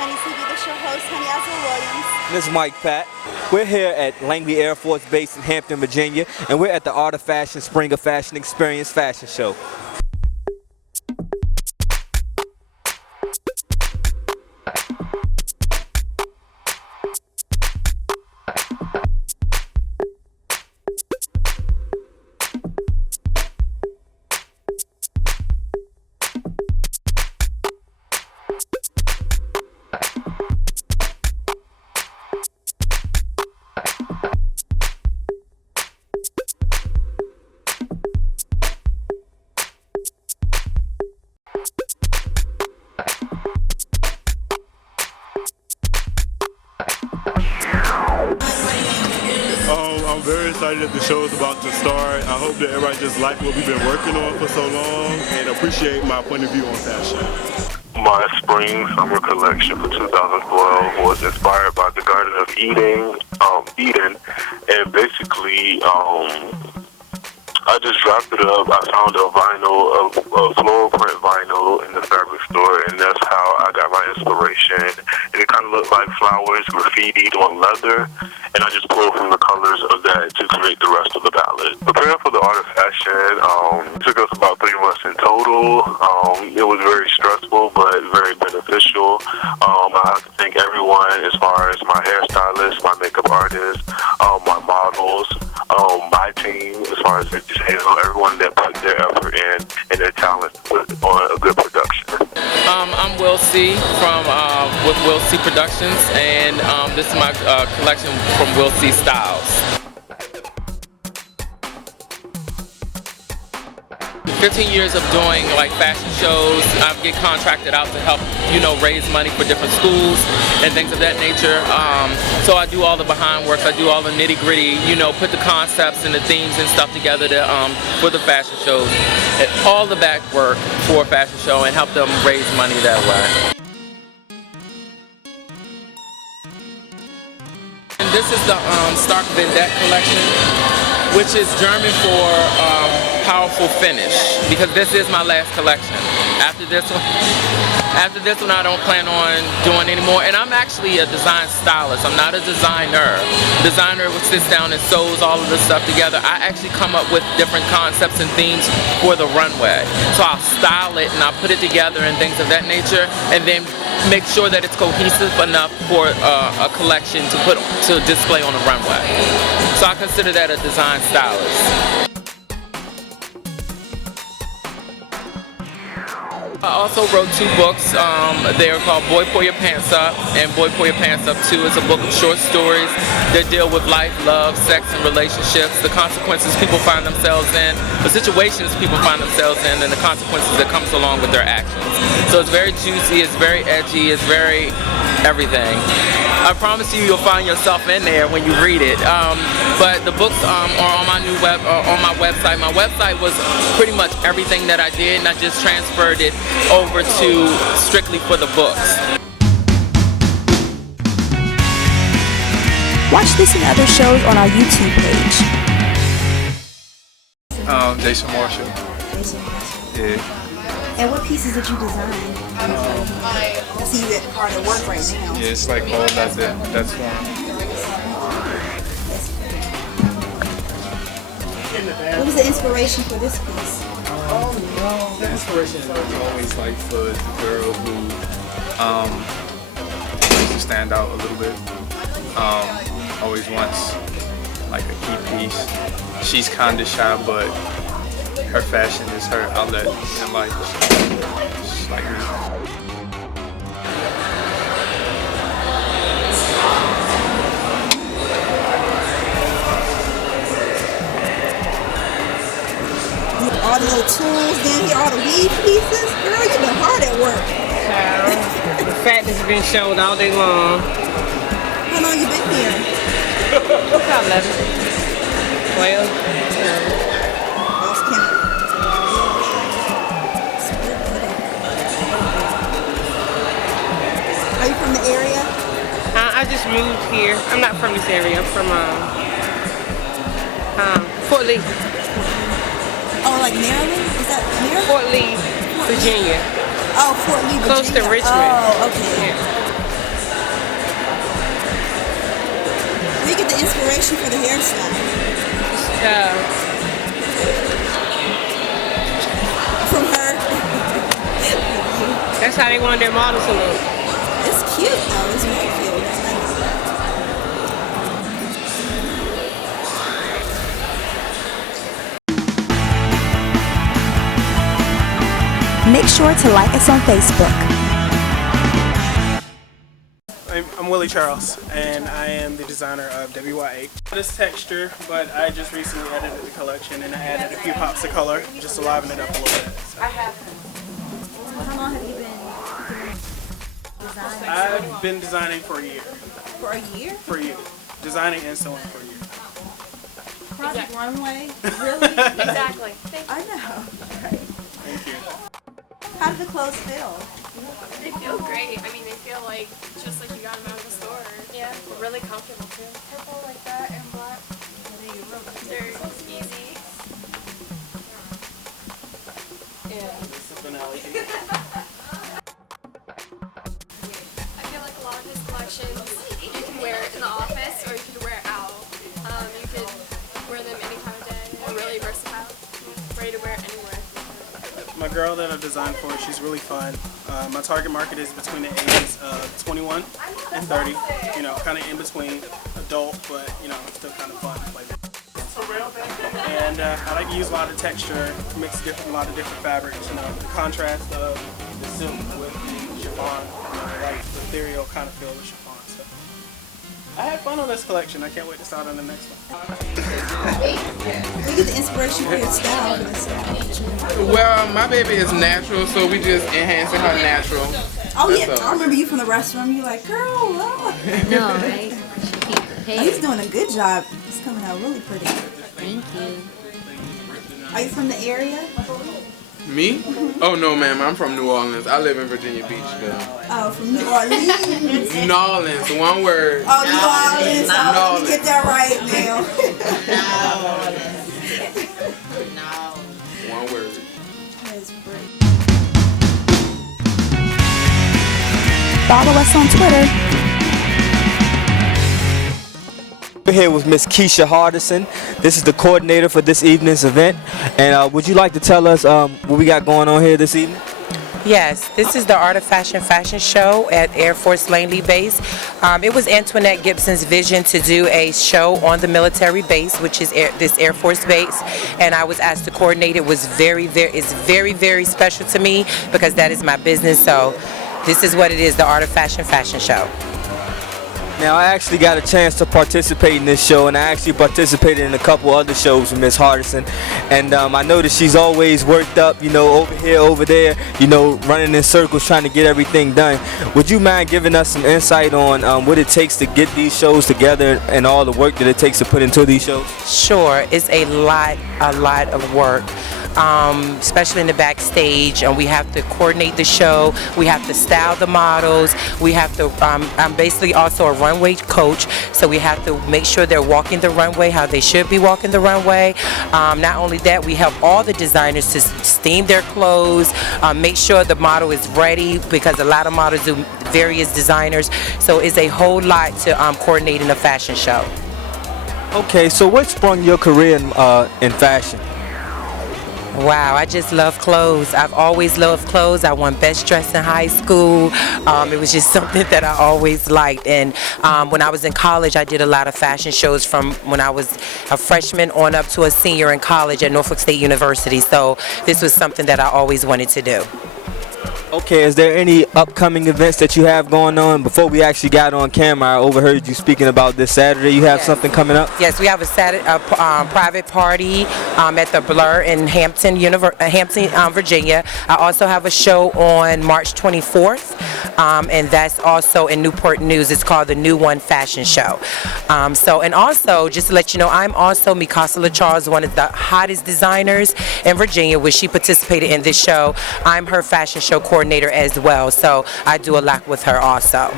Honey TV. This is your host, Honey Azul Williams. This is Mike Pat. We're here at Langley Air Force Base in Hampton, Virginia, and we're at the Art of Fashion Spring of Fashion Experience Fashion Show. I'm very excited that the show is about to start. I hope that everybody just likes what we've been working on for so long and appreciate my point of view on fashion. My spring-summer collection for 2012 was inspired by the Garden of Eden, and basically, I just dropped it up. I found a vinyl, a floral print vinyl in the fabric store, and that's how I got my inspiration. And it kind of looked like flowers graffitied on leather, and I just pulled from the colors of that to create the rest of the palette. Preparing for the Art of Fashion took us about 3 months in total. It was very stressful, but very beneficial. I have to thank everyone as far as my hairstylist, my makeup artist, my models, my team, as far as everyone that put their effort in and their talent to put on a good production. I'm Will C. from with Will C Productions, and this is my collection from Will C Styles. 15 years of doing like fashion shows. I get contracted out to help, raise money for different schools and things of that nature. So I do all the behind work. I do all the nitty gritty, put the concepts and the themes and stuff together for the fashion shows. And all the back work for a fashion show and help them raise money that way. And this is the Stark Vendette collection, which is German for powerful finish, because this is my last collection. After this one I don't plan on doing anymore. And I'm actually a design stylist. I'm not a designer. Designer sits down and sews all of this stuff together. I actually come up with different concepts and themes for the runway. So I'll style it and I'll put it together and things of that nature, and then make sure that it's cohesive enough for a collection to display on the runway. So I consider that a design stylist. I also wrote 2 books. They are called Boy Pull Your Pants Up and Boy Pull Your Pants Up 2. It's a book of short stories that deal with life, love, sex, and relationships, the consequences people find themselves in, the situations people find themselves in, and the consequences that comes along with their actions. So it's very juicy, it's very edgy, it's very everything. I promise you'll find yourself in there when you read it. But the books are on my new on my website. My website was pretty much everything that I did, and I just transferred it over to strictly for the books. Watch this and other shows on our YouTube page. Jason Marshall. Yeah. And what pieces did you design? I see you at part of work right now. Yeah, it's like all leather. That's one. What was the inspiration for this piece? The inspiration is always like for the girl who likes to stand out a little bit. Always wants like a key piece. She's kinda shy, but her fashion is her outlet in life. Just like me. All the little tools down here, all the weave pieces. Girl, you've been hard at work. The fact has been shown all day long. How long you been here? About 11, 12. Lost count. Are you from the area? I just moved here. I'm not from this area. I'm from Fort Lee. Oh, like Maryland? Is that Maryland? Fort Lee, Virginia. Oh, Fort Lee, Virginia. Close to Richmond. Oh, okay. Yeah. how they want their models to look. It's cute though. It's really cute. It's nice. Make sure to like us on Facebook. I'm Willie Charles, and I am the designer of WY8. This texture, but I just recently edited the collection, and I added a few pops of color just to liven it up a little bit. So. How long have you been designing? I've been designing for a year. For a year? For a year. Designing and sewing for a year. Project Runway? Really? Exactly. I know. Right. Thank you. How do the clothes feel? They feel great. I mean, they feel like just like you got them out of the store. Yeah, they're really comfortable too. Purple like that and black. They're easy. Yeah. This is the finale. I feel like a lot of his collections, you can wear it in the office or you can wear it out. You could wear them any time of day. They're really versatile. Ready to wear it anywhere. My girl that I designed for, she's really fun. My target market is between the ages of 21 and 30. You know, kind of in between adult, but you know, still kind of fun. And I like to use a lot of texture, mix a lot of different fabrics. You know, the contrast of the silk with the chiffon, like the ethereal kind of feel of the chiffon. So I had fun on this collection. I can't wait to start on the next one. We get the inspiration for your style. Well, my baby is natural, so we just enhancing her natural. Oh yeah, I remember you from the restroom. You like, girl, look. No, right? He's doing a good job. It's coming out really pretty. Thank you. Are you from the area? Me? Oh no, ma'am. I'm from New Orleans. I live in Virginia Beach though. Oh, from New Orleans. New Orleans, one word. Oh, New Orleans. Oh, let me get that right now. One word. That's great. Follow us on Twitter. We're here with Miss Keisha Hardison. This is the coordinator for this evening's event. And would you like to tell us what we got going on here this evening? Yes, this is the Art of Fashion show at Air Force Langley Base. It was Antoinette Gibson's vision to do a show on the military base, which is this Air Force base, and I was asked to coordinate. It was it's very, very special to me because that is my business. So this is what it is, the Art of Fashion show. Now, I actually got a chance to participate in this show, and I actually participated in a couple other shows with Miss Hardison. And I noticed she's always worked up, you know, over here, over there, you know, running in circles trying to get everything done. Would you mind giving us some insight on what it takes to get these shows together and all the work that it takes to put into these shows? Sure, it's a lot of work. Especially in the backstage, and we have to coordinate the show, we have to style the models, we have to, I'm basically also a runway coach, so we have to make sure they're walking the runway how they should be walking the runway. Not only that, we help all the designers to steam their clothes, make sure the model is ready, because a lot of models do various designers, so it's a whole lot to coordinating a fashion show. Okay, so what sprung your career in fashion? Wow, I just love clothes. I've always loved clothes. I won Best Dressed in high school. It was just something that I always liked. And when I was in college, I did a lot of fashion shows from when I was a freshman on up to a senior in college at Norfolk State University. So this was something that I always wanted to do. Okay, is there any upcoming events that you have going on? Before we actually got on camera, I overheard you speaking about this Saturday. You have something coming up? Yes, we have a private party at the Blur in Hampton, Virginia. I also have a show on March 24th, and that's also in Newport News. It's called the New One Fashion Show. And also, just to let you know, I'm also Mikasa LaCharles, one of the hottest designers in Virginia, where she participated in this show. I'm her fashion show coordinator as well, so I do a lot with her also.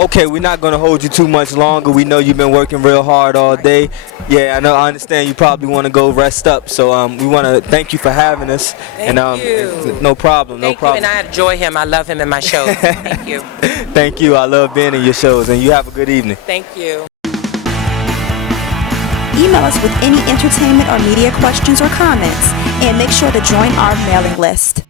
Okay, we're not going to hold you too much longer. We know you've been working real hard all day. Yeah, I understand you probably want to go rest up, so we want to thank you for having us. Thank you. No problem, no problem. And I enjoy him. I love him in my shows. Thank you. Thank you. I love being in your shows, and you have a good evening. Thank you. Email us with any entertainment or media questions or comments, and make sure to join our mailing list.